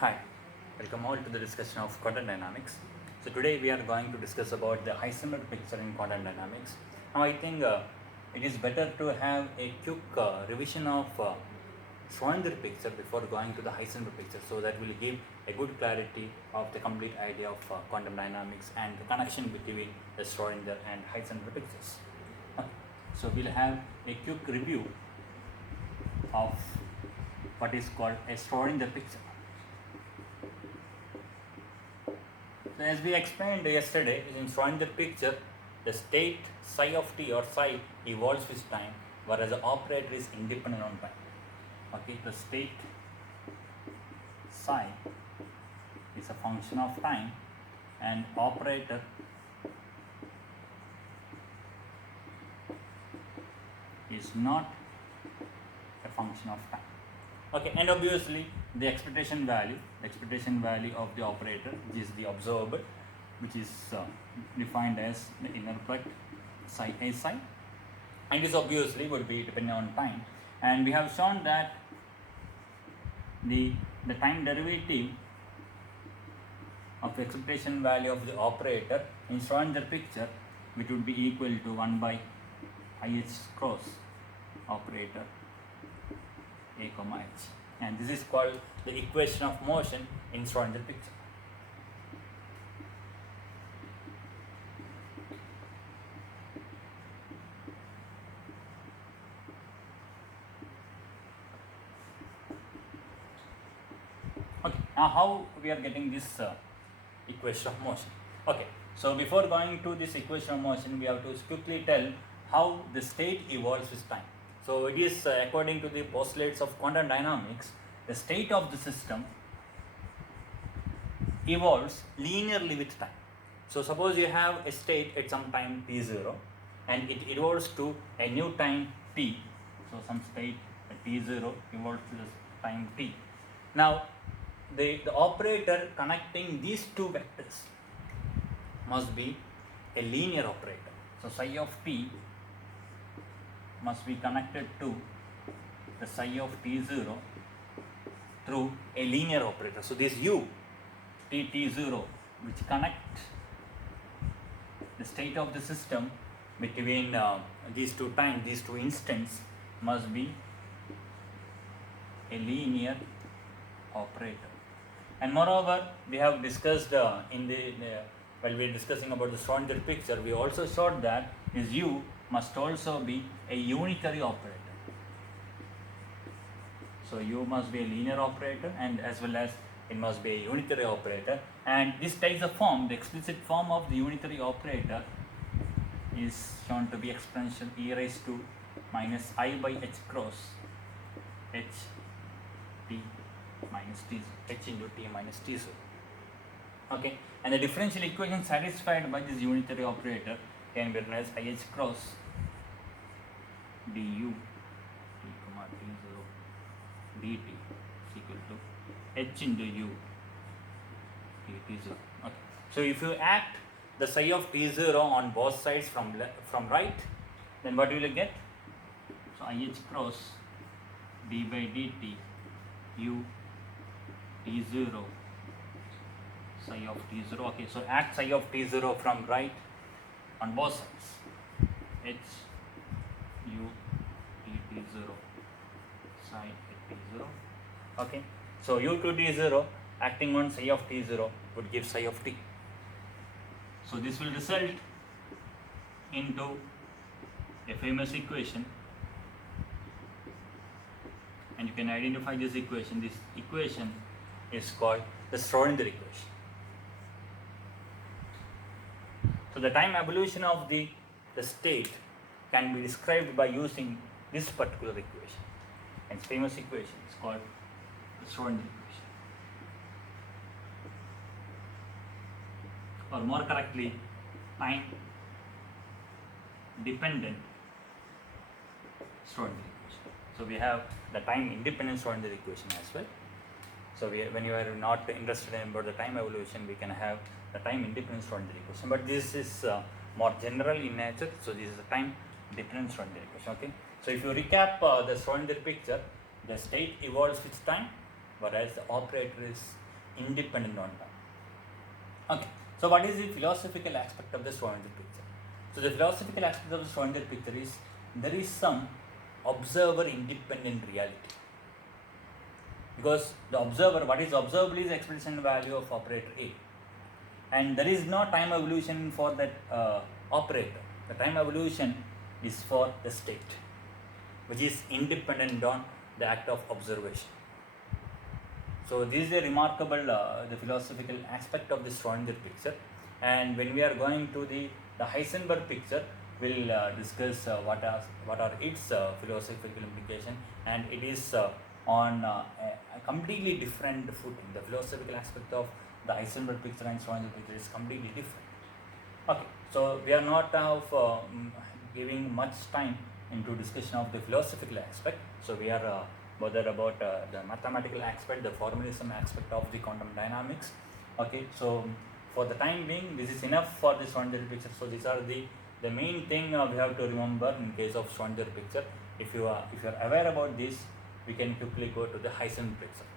Hi, welcome all to the discussion of quantum dynamics. So today we are going to discuss about the Heisenberg picture in quantum dynamics. Now I think it is better to have a quick revision of Schrodinger picture before going to the Heisenberg picture, so that will give a good clarity of the complete idea of quantum dynamics and the connection between the Schrodinger and Heisenberg pictures. So we'll have a quick review of what is called a Schrodinger picture. So as we explained yesterday, in Schrodinger picture, the state psi of t or psi evolves with time, whereas the operator is independent on time. Okay, the state psi is a function of time and operator is not a function of time. Okay, and obviously the expectation value of the operator, which is the observable, which is defined as the inner product psi a psi, and this obviously would be depending on time. And we have shown that the time derivative of the expectation value of the operator in Schrodinger picture, which would be equal to 1 by IH cross operator a comma h, and this is called the equation of motion in Schrodinger picture. Okay, now how we are getting this equation of motion? Okay, so before going to this equation of motion, we have to quickly tell how the state evolves with time. So it is according to the postulates of quantum dynamics, the state of the system evolves linearly with time. So suppose you have a state at some time t0 and it evolves to a new time t. So some state at t0 evolves to the time t. Now the operator connecting these two vectors must be a linear operator. So psi of t must be connected to the psi of t0 through a linear operator. So this u t0, which connect the state of the system between these two times, these two instants, must be a linear operator. And moreover, we have discussed while we are discussing about the Schrodinger picture, we also showed that this u must also be a unitary operator. So u must be a linear operator, and as well as it must be a unitary operator, and this takes the form, the explicit form of the unitary operator is shown to be exponential e raised to minus I by h cross h t minus t, h into t minus t0. Okay, and the differential equation satisfied by this unitary operator can be written as IH cross du t comma t0 dt is equal to h into u t0. Okay, so if you act the psi of t0 on both sides from right, then what will you get? So IH cross d by dt u t0 psi of t0. Okay, so act psi of t0 from right on both sides, h u t0 psi at t0. Okay, so u to t0 acting on psi of t0 would give psi of t. So this will result into a famous equation, and you can identify this equation. This equation is called the Schrodinger equation. So the time evolution of the state can be described by using this particular equation, and its famous equation is called the Schrodinger equation, or more correctly, time dependent Schrodinger equation. So we have the time independent Schrodinger equation as well. So when you are not interested in about the time evolution, we can have the time independent Schrodinger equation. But this is more general in nature. So this is the time dependent Schrodinger equation. Okay. So if you recap the Schrodinger picture, the state evolves with time, whereas the operator is independent on time. Okay, so what is the philosophical aspect of the Schrodinger picture? So the philosophical aspect of the Schrodinger picture is there is some observer independent reality. Because the observer, what is observable is expectation value of operator A. And there is no time evolution for that operator. The time evolution is for the state, which is independent on the act of observation. So this is a remarkable the philosophical aspect of the Schrodinger picture. And when we are going to the Heisenberg picture, we'll discuss what are its philosophical implication, and it is on a completely different footing. The philosophical aspect of the Heisenberg picture and Schrodinger picture is completely different. Okay, so we are not now giving much time into discussion of the philosophical aspect. So we are bothered about the mathematical aspect, the formalism aspect of the quantum dynamics. Okay, so for the time being, this is enough for the Schrodinger picture. So these are the main thing we have to remember in case of Schrodinger picture. If you are aware about this, we can quickly go to the Heisenberg picture.